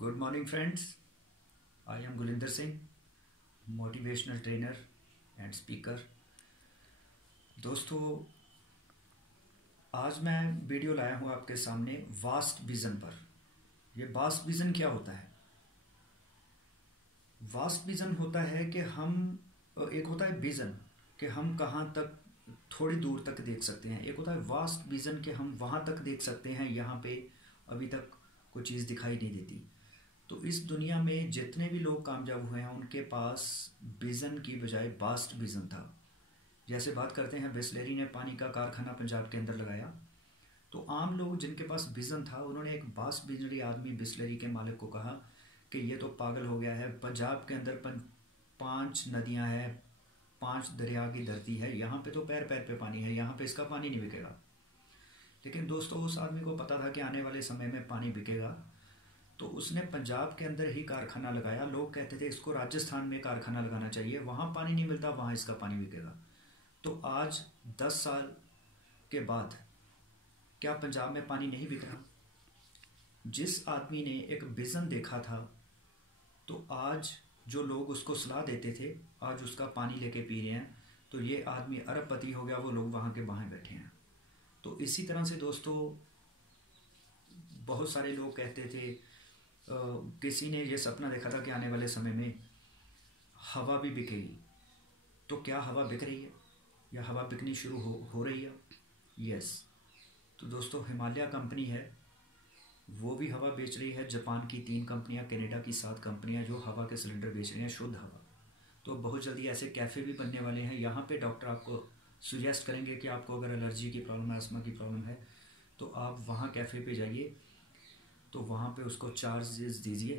Good morning, friends. I am Gulinder Singh, motivational trainer and speaker. दोस्तों, आज मैं video लाया हूँ आपके सामने वास्ट विजन पर। यह वास्ट विजन क्या होता है? वास्ट विजन होता है कि एक होता है विजन कि हम कहाँ तक थोड़ी दूर तक देख सकते हैं। एक होता है वास्ट विजन कि हम वहाँ तक देख सकते हैं, यहाँ पे अभी तक कोई चीज़ दिखाई नहीं देती। तो इस दुनिया में जितने भी लोग कामयाब हुए हैं उनके पास विजन की बजाय वास्ट विजन था। जैसे बात करते हैं, बिस्लेरी ने पानी का कारखाना पंजाब के अंदर लगाया। तो आम लोग जिनके पास विजन था उन्होंने एक वास्ट विजनरी आदमी बिस्लेरी के मालिक को कहा कि ये तो पागल हो गया है। पंजाब के अंदर 5 नदियां हैं, 5 दरिया की धरती है, यहाँ पे तो पैर पैर पे पानी है, यहाँ पे इसका पानी नहीं बिकेगा। लेकिन दोस्तों, उस आदमी को पता था कि आने वाले समय में पानी बिकेगा, तो उसने पंजाब के अंदर ही कारखाना लगाया। लोग कहते थे इसको राजस्थान में कारखाना लगाना चाहिए, वहाँ पानी नहीं मिलता, वहाँ इसका पानी बिकेगा। तो आज 10 साल के बाद क्या पंजाब में पानी नहीं बिक रहा? जिस आदमी ने एक विजन देखा था, तो आज जो लोग उसको सलाह देते थे आज उसका पानी लेके पी रहे हैं। तो ये आदमी अरबपति हो गया, वो लोग वहाँ के वहाँ बैठे हैं। तो इसी तरह से दोस्तों, बहुत सारे लोग कहते थे, किसी ने ये सपना देखा था कि आने वाले समय में हवा भी बिकेगी। तो क्या हवा बिक रही है या हवा बिकनी शुरू हो रही है? यस। तो दोस्तों, हिमालय कंपनी है, वो भी हवा बेच रही है। जापान की 3 कंपनियां, कनाडा की 7 कंपनियां जो हवा के सिलेंडर बेच रही हैं, शुद्ध हवा। तो बहुत जल्दी ऐसे कैफ़े भी बनने वाले हैं। यहाँ पे डॉक्टर आपको सुजेस्ट करेंगे कि आपको अगर एलर्जी की प्रॉब्लम है, अस्थमा की प्रॉब्लम है, तो आप वहाँ कैफ़े पे जाइए, तो वहाँ पे उसको चार्जेस दीजिए,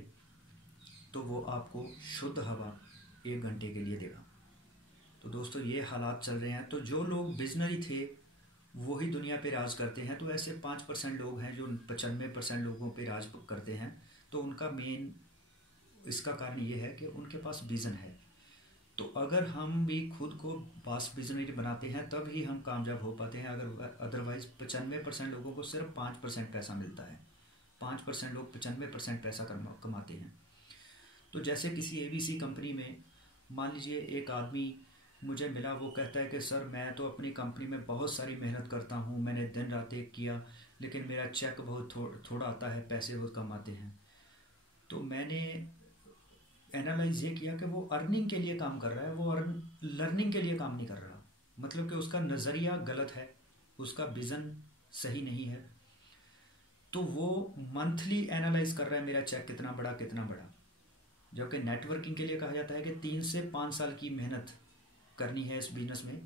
तो वो आपको शुद्ध हवा 1 घंटे के लिए देगा। तो दोस्तों, ये हालात चल रहे हैं। तो जो लोग विजनरी थे वो ही दुनिया पे राज करते हैं। तो ऐसे 5% लोग हैं जो 95% लोगों पे राज करते हैं। तो उनका मेन इसका कारण ये है कि उनके पास विज़न है। तो अगर हम भी खुद को वास्ट विजनरी बनाते हैं तब ही हम कामयाब हो पाते हैं। अगर अदरवाइज 95% लोगों को सिर्फ 5% पैसा मिलता है। 5% लोग 95% पैसा कमाते हैं। तो जैसे किसी ABC कंपनी में मान लीजिए एक आदमी मुझे मिला, वो कहता है कि सर मैं तो अपनी कंपनी में बहुत सारी मेहनत करता हूँ, मैंने दिन रात एक किया, लेकिन मेरा चेक बहुत थोड़ा आता है, पैसे बहुत कम आते हैं। तो मैंने एनालाइज ये किया कि वो अर्निंग के लिए काम कर रहा है, वो लर्निंग के लिए काम नहीं कर रहा। मतलब कि उसका नज़रिया गलत है, उसका विज़न सही नहीं है। तो वो मंथली एनालाइज कर रहा है मेरा चेक कितना बड़ा कितना बड़ा। जबकि नेटवर्किंग के लिए कहा जाता है कि 3 से 5 साल की मेहनत करनी है इस बिजनेस में।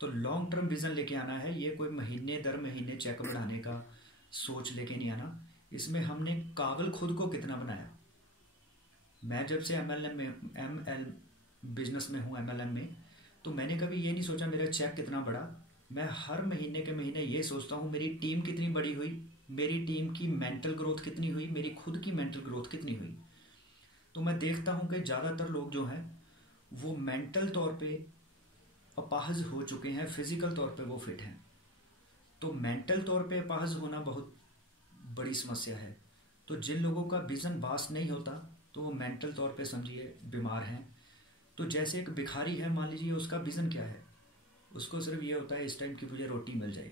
तो लॉन्ग टर्म विजन लेके आना है। ये कोई महीने दर महीने चेक बढ़ाने का सोच लेके नहीं आना। इसमें हमने काबिल खुद को कितना बनाया। मैं जब से ML बिजनेस में हूँ, MLM में, तो मैंने कभी ये नहीं सोचा मेरा चेक कितना बड़ा। मैं हर महीने के महीने ये सोचता हूँ मेरी टीम कितनी बड़ी हुई, मेरी टीम की मेंटल ग्रोथ कितनी हुई, मेरी खुद की मेंटल ग्रोथ कितनी हुई। तो मैं देखता हूँ कि ज़्यादातर लोग जो हैं वो मेंटल तौर पे अपाहज हो चुके हैं, फिजिकल तौर पे वो फिट हैं। तो मेंटल तौर पे अपाहज होना बहुत बड़ी समस्या है। तो जिन लोगों का विज़न वास्ट नहीं होता तो वो मेंटल तौर पे समझिए बीमार हैं। तो जैसे एक भिखारी है, मान लीजिए उसका विज़न क्या है, उसको सिर्फ ये होता है इस टाइम की मुझे रोटी मिल जाए,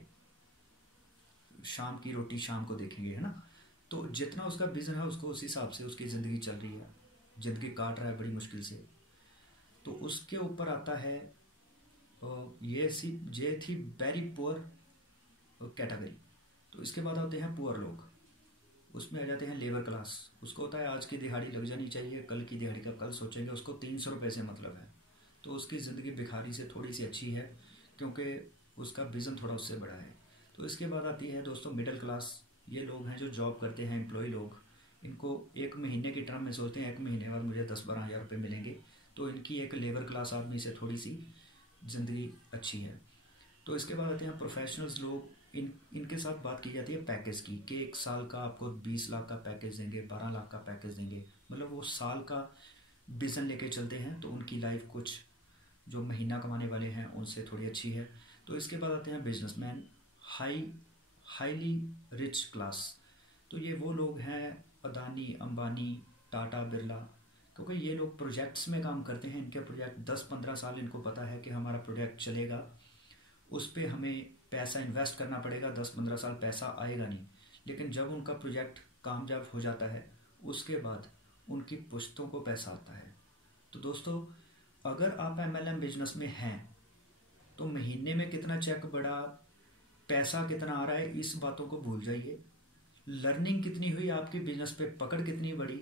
शाम की रोटी शाम को देखेंगे, है ना। तो जितना उसका विज़न है उसको उस हिसाब से उसकी ज़िंदगी चल रही है, ज़िंदगी काट रहा है बड़ी मुश्किल से। तो उसके ऊपर आता है ये थी वेरी पुअर कैटेगरी। तो इसके बाद आते हैं पुअर लोग, उसमें आ जाते हैं लेबर क्लास। उसको होता है आज की दिहाड़ी लग जानी चाहिए, कल की दिहाड़ी का कल सोचेंगे, उसको 300 रुपये से मतलब है। तो उसकी ज़िंदगी भिखारी से थोड़ी सी अच्छी है क्योंकि उसका विज़न थोड़ा उससे बड़ा है। तो इसके बाद आती है दोस्तों मिडिल क्लास। ये लोग हैं जो जॉब करते हैं, एम्प्लॉय लोग। इनको 1 महीने की टर्म में सोचते हैं 1 महीने बाद मुझे 10-12 हज़ार रुपये मिलेंगे। तो इनकी एक लेबर क्लास आदमी से थोड़ी सी ज़िंदगी अच्छी है। तो इसके बाद आते हैं प्रोफेशनल्स लोग। इनके साथ बात की जाती है पैकेज की कि 1 साल का आपको 20 लाख का पैकेज देंगे, 12 लाख का पैकेज देंगे। मतलब वो साल का विज़न लेके चलते हैं। तो उनकी लाइफ कुछ जो महीना कमाने वाले हैं उनसे थोड़ी अच्छी है। तो इसके बाद आते हैं बिजनेसमैन, हाईली रिच क्लास। तो ये वो लोग हैं, अदानी, अंबानी, टाटा, बिरला, क्योंकि ये लोग प्रोजेक्ट्स में काम करते हैं। इनके प्रोजेक्ट 10-15 साल इनको पता है कि हमारा प्रोजेक्ट चलेगा, उस पर हमें पैसा इन्वेस्ट करना पड़ेगा, 10-15 साल पैसा आएगा नहीं। लेकिन जब उनका प्रोजेक्ट कामयाब हो जाता है उसके बाद उनकी पुश्तों को पैसा आता है। तो दोस्तों, अगर आप MLM बिजनेस में हैं तो महीने में कितना चेक बढ़ा, पैसा कितना आ रहा है, इस बातों को भूल जाइए। लर्निंग कितनी हुई आपकी, बिजनेस पे पकड़ कितनी बढ़ी,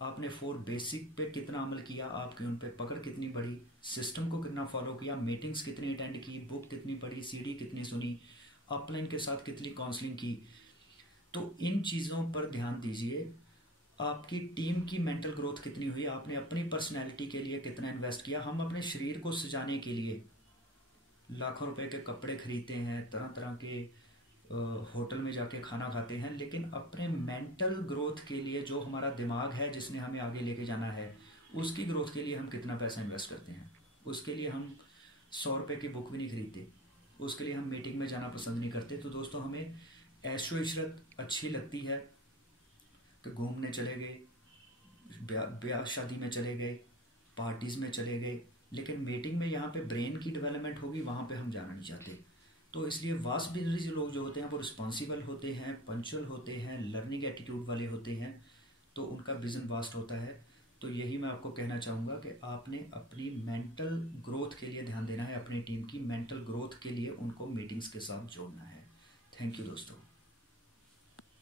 आपने 4 बेसिक पे कितना अमल किया, आपकी उन पे पकड़ कितनी बढ़ी, सिस्टम को कितना फॉलो किया, मीटिंग्स कितनी अटेंड की, बुक कितनी पढ़ी, CD कितनी सुनी, अपलाइन के साथ कितनी काउंसलिंग की। तो इन चीज़ों पर ध्यान दीजिए। आपकी टीम की मेंटल ग्रोथ कितनी हुई, आपने अपनी पर्सनैलिटी के लिए कितना इन्वेस्ट किया। हम अपने शरीर को सजाने के लिए लाखों रुपए के कपड़े खरीदते हैं, तरह तरह के होटल में जाके खाना खाते हैं, लेकिन अपने मेंटल ग्रोथ के लिए, जो हमारा दिमाग है जिसने हमें आगे लेके जाना है, उसकी ग्रोथ के लिए हम कितना पैसा इन्वेस्ट करते हैं। उसके लिए हम 100 रुपये की बुक भी नहीं खरीदते, उसके लिए हम मीटिंग में जाना पसंद नहीं करते। तो दोस्तों, हमें ऐशो इशरत अच्छी लगती है कि घूमने चले गए, ब्याह शादी में चले गए, पार्टीज़ में चले गए, लेकिन मीटिंग में यहाँ पे ब्रेन की डेवलपमेंट होगी, वहाँ पे हम जाना नहीं चाहते। तो इसलिए वास्ट बिजनेस लोग जो होते हैं वो रिस्पॉन्सिबल होते हैं, पंचुअल होते हैं, लर्निंग एटीट्यूड वाले होते हैं, तो उनका विजन वास्ट होता है। तो यही मैं आपको कहना चाहूँगा कि आपने अपनी मेंटल ग्रोथ के लिए ध्यान देना है, अपनी टीम की मेंटल ग्रोथ के लिए उनको मीटिंग्स के साथ जोड़ना है। थैंक यू दोस्तों।